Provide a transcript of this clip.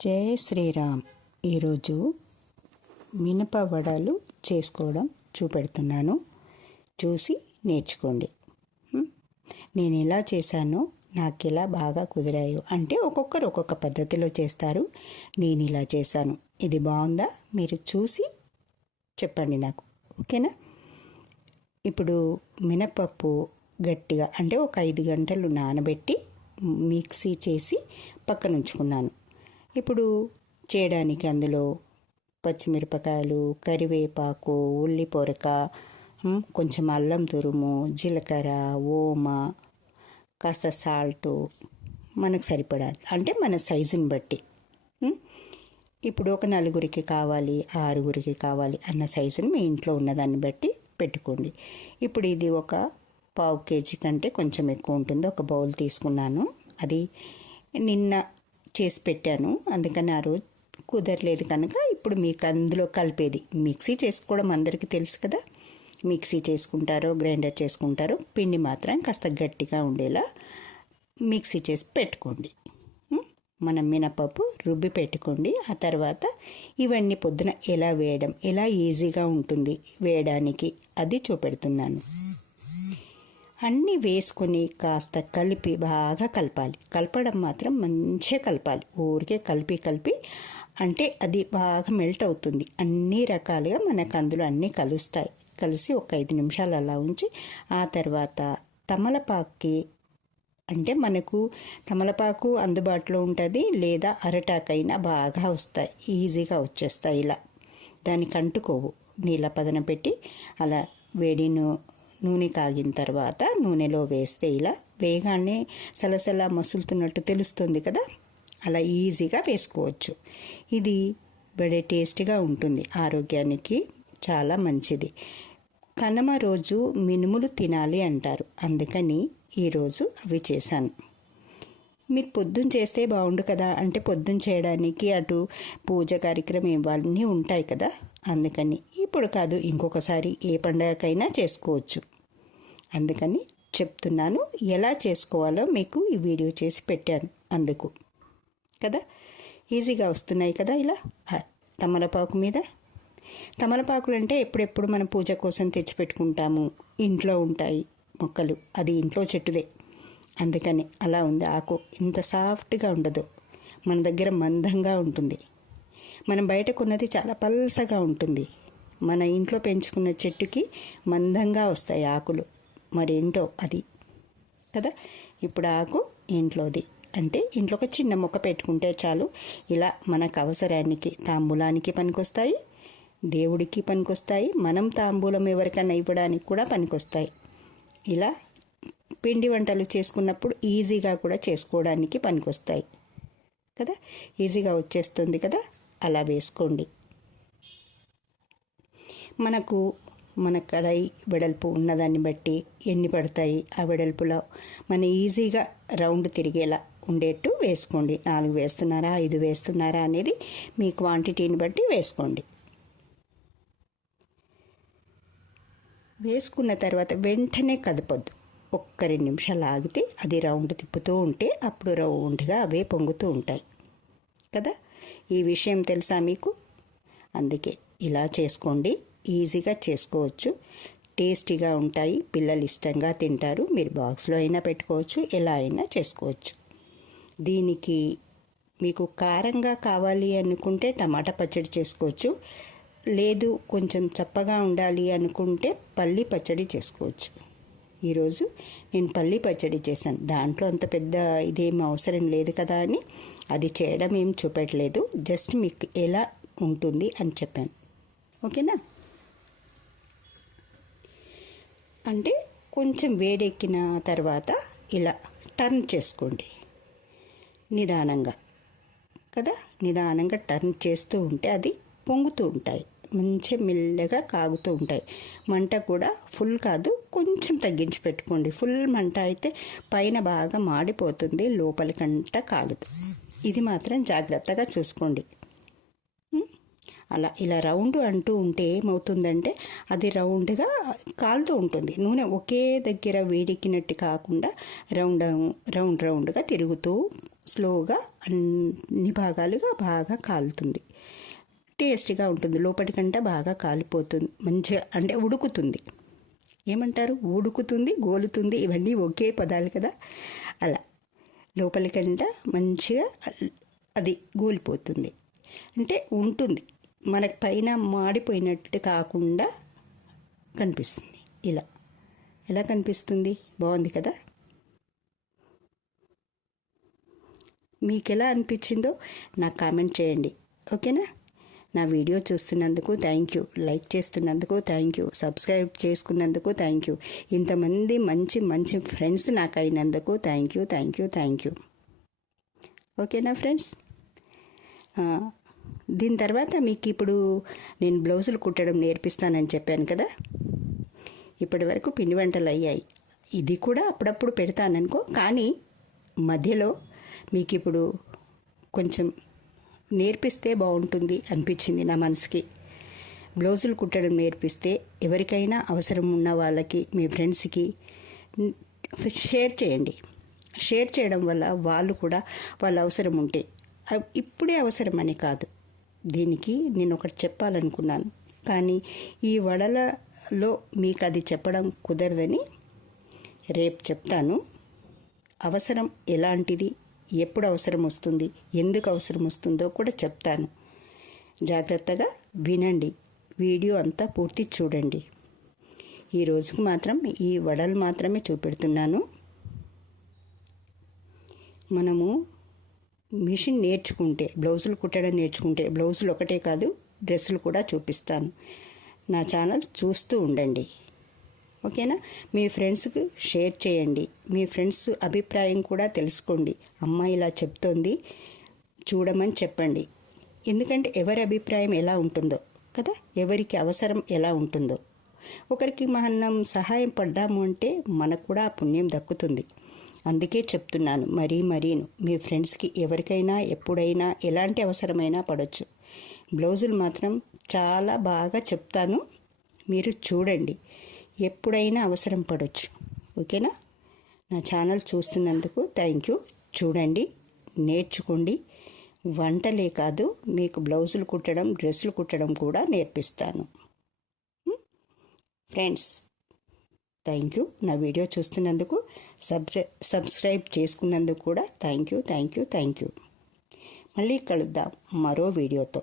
జై శ్రీరామ్. ఈరోజు మినప వడలు చేసుకోవడం చూపెడుతున్నాను, చూసి నేర్చుకోండి. నేను ఎలా చేశానో, నాకు ఎలా బాగా కుదిరాయో, అంటే ఒక్కొక్కరు ఒక్కొక్క పద్ధతిలో చేస్తారు. నేను ఇలా చేశాను, ఇది బాగుందా మీరు చూసి చెప్పండి నాకు, ఓకేనా? ఇప్పుడు మినపప్పు గట్టిగా అంటే ఒక 5 గంటలు నానబెట్టి మిక్సీ చేసి పక్కన ఉంచుకున్నాను. ఇప్పుడు చేయడానికి అందులో పచ్చిమిరపకాయలు, కరివేపాకు, ఉల్లి పొరక, కొంచెం అల్లం తురుము, జీలకర్ర, ఓమ, కాస్త సాల్టు, మనకు సరిపడా అంటే మన సైజుని బట్టి. ఇప్పుడు ఒక 4గురికి కావాలి, 6గురికి కావాలి అన్న సైజుని మీ ఇంట్లో ఉన్నదాన్ని బట్టి పెట్టుకోండి. ఇప్పుడు ఇది ఒక 1/2 కేజీ కంటే కొంచెం ఎక్కువ ఉంటుంది. ఒక బౌల్ తీసుకున్నాను. అది నిన్న చేసి పెట్టాను, అందుకని ఆ రోజు కుదరలేదు కనుక ఇప్పుడు మీకు అందులో కలిపేది మిక్సీ చేసుకోవడం అందరికీ తెలుసు కదా. మిక్సీ చేసుకుంటారో గ్రైండర్ చేసుకుంటారో, పిండి మాత్రం కాస్త గట్టిగా ఉండేలా మిక్సీ చేసి పెట్టుకోండి. మనం మినపప్పు రుబ్బి పెట్టుకోండి. ఆ తర్వాత ఇవన్నీ పొద్దున ఎలా వేయడం, ఎలా ఈజీగా ఉంటుంది వేయడానికి అది చూపెడుతున్నాను. అన్నీ వేసుకొని కాస్త కలిపి బాగా కలపాలి. కలపడం మాత్రం మంచిగా కలపాలి. ఊరికే కలిపి అంటే అది బాగా మెల్ట్ అవుతుంది. అన్ని రకాలుగా మనకు అందులో అన్నీ కలుస్తాయి. కలిసి ఒక 5 నిమిషాలు అలా ఉంచి ఆ తర్వాత తమలపాకుకి, అంటే మనకు తమలపాకు అందుబాటులో ఉంటుంది, లేదా అరటాకైనా బాగా వస్తాయి, ఈజీగా వచ్చేస్తాయి. ఇలా దానికి అంటుకోవు. నీళ్ళ పదన పెట్టి అలా నూనె కాగిన తర్వాత నూనెలో వేస్తే ఇలా వేగానే సలసలా మసులుతున్నట్టు తెలుస్తుంది కదా, అలా ఈజీగా వేసుకోవచ్చు. ఇది బడే టేస్టీగా ఉంటుంది, ఆరోగ్యానికి చాలా మంచిది. కనుమ రోజు మినుములు తినాలి అంటారు, అందుకని ఈరోజు అవి చేశాను. మీరు పొద్దున్న చేస్తే బాగుండు కదా, అంటే పొద్దున్న చేయడానికి అటు పూజ కార్యక్రమం ఇవన్నీ ఉంటాయి కదా, అందుకని ఇప్పుడు కాదు ఇంకొకసారి ఏ పండగకైనా చేసుకోవచ్చు. అందుకని చెప్తున్నాను, ఎలా చేసుకోవాలో మీకు ఈ వీడియో చేసి పెట్టాను అందుకు కదా. ఈజీగా వస్తున్నాయి కదా ఇలా తమలపాకు మీద. తమలపాకులు అంటే ఎప్పుడెప్పుడు మనం పూజ కోసం తెచ్చిపెట్టుకుంటాము, ఇంట్లో ఉంటాయి మొక్కలు, అది ఇంట్లో చెట్టుదే, అందుకని అలా ఉంది. ఆకు ఇంత సాఫ్ట్గా ఉండదు, మన దగ్గర మందంగా ఉంటుంది. మనం బయట కొన్నది చాలా పల్సగా ఉంటుంది. మన ఇంట్లో పెంచుకున్న చెట్టుకి మందంగా వస్తాయి ఆకులు, మరేంటో అది కదా. ఇప్పుడు ఆకు ఇంట్లోది, అంటే ఇంట్లో ఒక చిన్న మొక్క పెట్టుకుంటే చాలు. ఇలా మనకు అవసరానికి, తాంబూలానికి పనికొస్తాయి, దేవుడికి పనికొస్తాయి, మనం తాంబూలం ఎవరికైనా ఇవ్వడానికి కూడా పనికొస్తాయి. ఇలా పిండి వంటలు చేసుకున్నప్పుడు ఈజీగా కూడా చేసుకోవడానికి పనికొస్తాయి కదా, ఈజీగా వచ్చేస్తుంది కదా. అలా వేసుకోండి. మన కడాయి వెడల్పు ఉన్నదాన్ని బట్టి ఎన్ని పడతాయి ఆ వెడల్పులో మన ఈజీగా రౌండ్ తిరిగేలా ఉండేట్టు వేసుకోండి. 4 వేస్తున్నారా 5 వేస్తున్నారా అనేది మీ క్వాంటిటీని బట్టి వేసుకోండి. వేసుకున్న తర్వాత వెంటనే కదపొద్దు, ఒక్క 2 నిమిషాలు ఆగితే అది రౌండ్ తిప్పుతూ ఉంటే అప్పుడు రౌండ్గా అవే పొంగుతూ ఉంటాయి కదా. ఈ విషయం తెలుసా మీకు? అందుకే ఇలా చేసుకోండి, ఈజీగా చేసుకోవచ్చు, టేస్టీగా ఉంటాయి, పిల్లలు ఇష్టంగా తింటారు. మీరు బాక్స్లో అయినా పెట్టుకోవచ్చు, ఎలా అయినా చేసుకోవచ్చు. దీనికి మీకు కారంగా కావాలి అనుకుంటే టమాటా పచ్చడి చేసుకోవచ్చు, లేదు కొంచెం చప్పగా ఉండాలి అనుకుంటే పల్లి పచ్చడి చేసుకోవచ్చు. ఈరోజు నేను పల్లి పచ్చడి చేశాను, దాంట్లో అంత పెద్ద ఇదేం అవసరం లేదు కదా అని అది చేయడం ఏం చూపెట్టలేదు, జస్ట్ మీకు ఎలా ఉంటుంది అని చెప్పాను, ఓకేనా. అంటే కొంచెం వేడెక్కిన తర్వాత ఇలా టర్న్ చేసుకోండి నిదానంగా కదా. నిదానంగా టర్న్ చేస్తూ ఉంటే అది పొంగుతూ ఉంటాయి, మంచిగా మెల్లగా కాగుతూ ఉంటాయి. మంట కూడా ఫుల్ కాదు, కొంచెం తగ్గించి పెట్టుకోండి. ఫుల్ మంట అయితే పైన బాగా మాడిపోతుంది, లోపలికంట కాలదు. ఇది మాత్రం జాగ్రత్తగా చూసుకోండి. అలా ఇలా రౌండ్ అంటూ ఉంటే ఏమవుతుందంటే అది రౌండ్గా కాలుతూ ఉంటుంది. నూనె ఒకే దగ్గర వేడెక్కినట్టు కాకుండా రౌండ్గా తిరుగుతూ స్లోగా అన్ని భాగాలుగా బాగా కాలుతుంది. టేస్టీగా ఉంటుంది. లోపటికంటే బాగా కాలిపోతుంది, మంచిగా అంటే ఉడుకుతుంది. ఏమంటారు, ఉడుకుతుంది, గోలుతుంది, ఇవన్నీ ఒకే పదాలు కదా. అలా లోపలికంట మంచిగా అది గోలిపోతుంది, అంటే ఉంటుంది. మనకు పైన మాడిపోయినట్టు కాకుండా కనిపిస్తుంది. ఇలా ఎలా కనిపిస్తుంది, బాగుంది కదా. మీకు ఎలా అనిపించిందో నాకు కామెంట్ చేయండి, ఓకేనా. నా వీడియో చూస్తున్నందుకు థ్యాంక్ యూ, లైక్ చేస్తున్నందుకు థ్యాంక్ యూ, సబ్స్క్రైబ్ చేసుకున్నందుకు థ్యాంక్ యూ, ఇంతమంది మంచి మంచి ఫ్రెండ్స్ నాకు అయినందుకు thank you thank you thank you. ఓకేనా ఫ్రెండ్స్. దీని తర్వాత మీకు ఇప్పుడు నేను బ్లౌజులు కుట్టడం నేర్పిస్తానని చెప్పాను కదా. ఇప్పటి వరకు పిండి వంటలు అయ్యాయి. ఇది కూడా అప్పుడప్పుడు పెడతాననుకో, కానీ మధ్యలో మీకు ఇప్పుడు కొంచెం నేర్పిస్తే బాగుంటుంది అనిపించింది నా మనసుకి. బ్లౌజులు కుట్టడం నేర్పిస్తే ఎవరికైనా అవసరం ఉన్న వాళ్ళకి, మీ ఫ్రెండ్స్కి షేర్ చేయండి. షేర్ చేయడం వల్ల వాళ్ళు కూడా వాళ్ళ అవసరం ఉంటే, ఇప్పుడే అవసరం అని కాదు, దీనికి నేను ఒకటి చెప్పాలనుకున్నాను, కానీ ఈ వడలలో మీకు అది చెప్పడం కుదరదని రేపు చెప్తాను. అవసరం ఎలాంటిది, ఎప్పుడు అవసరం వస్తుంది, ఎందుకు అవసరం వస్తుందో కూడా చెప్తాను. జాగ్రత్తగా వినండి, వీడియో అంతా పూర్తి చూడండి. ఈ రోజుకు మాత్రం ఈ వడలు మాత్రమే చూపెడుతున్నాను. మనము మిషన్ నేర్చుకుంటే, బ్లౌజులు కుట్టడం నేర్చుకుంటే, బ్లౌజులు ఒకటే కాదు డ్రెస్సులు కూడా చూపిస్తాను. నా ఛానల్ చూస్తూ ఉండండి, ఓకేనా. మీ ఫ్రెండ్స్కి షేర్ చేయండి. మీ ఫ్రెండ్స్ అభిప్రాయం కూడా తెలుసుకోండి. అమ్మాయి ఇలా చెప్తోంది చూడమని చెప్పండి. ఎందుకంటే ఎవరి అభిప్రాయం ఎలా ఉంటుందో కదా, ఎవరికి అవసరం ఎలా ఉంటుందో. ఒకరికి మనం సహాయం పడ్డాము అంటే మనకు కూడా ఆ పుణ్యం దక్కుతుంది. అందుకే చెప్తున్నాను మరీను, మీ ఫ్రెండ్స్కి ఎవరికైనా ఎప్పుడైనా ఎలాంటి అవసరమైనా పడవచ్చు. బ్లౌజులు మాత్రం చాలా బాగా చెప్తాను, మీరు చూడండి. ఎప్పుడైనా అవసరం పడవచ్చు, ఓకేనా. నా ఛానల్ చూస్తున్నందుకు థ్యాంక్ యూ. చూడండి, నేర్చుకోండి. వంటలే కాదు, మీకు బ్లౌజులు కుట్టడం, డ్రెస్సులు కుట్టడం కూడా నేర్పిస్తాను. Friends, thank you. నా వీడియో చూస్తున్నందుకు, సబ్స్క్రైబ్ చేసుకున్నందుకు కూడా థ్యాంక్ యూ. మళ్ళీ కలుద్దాం మరో వీడియోతో.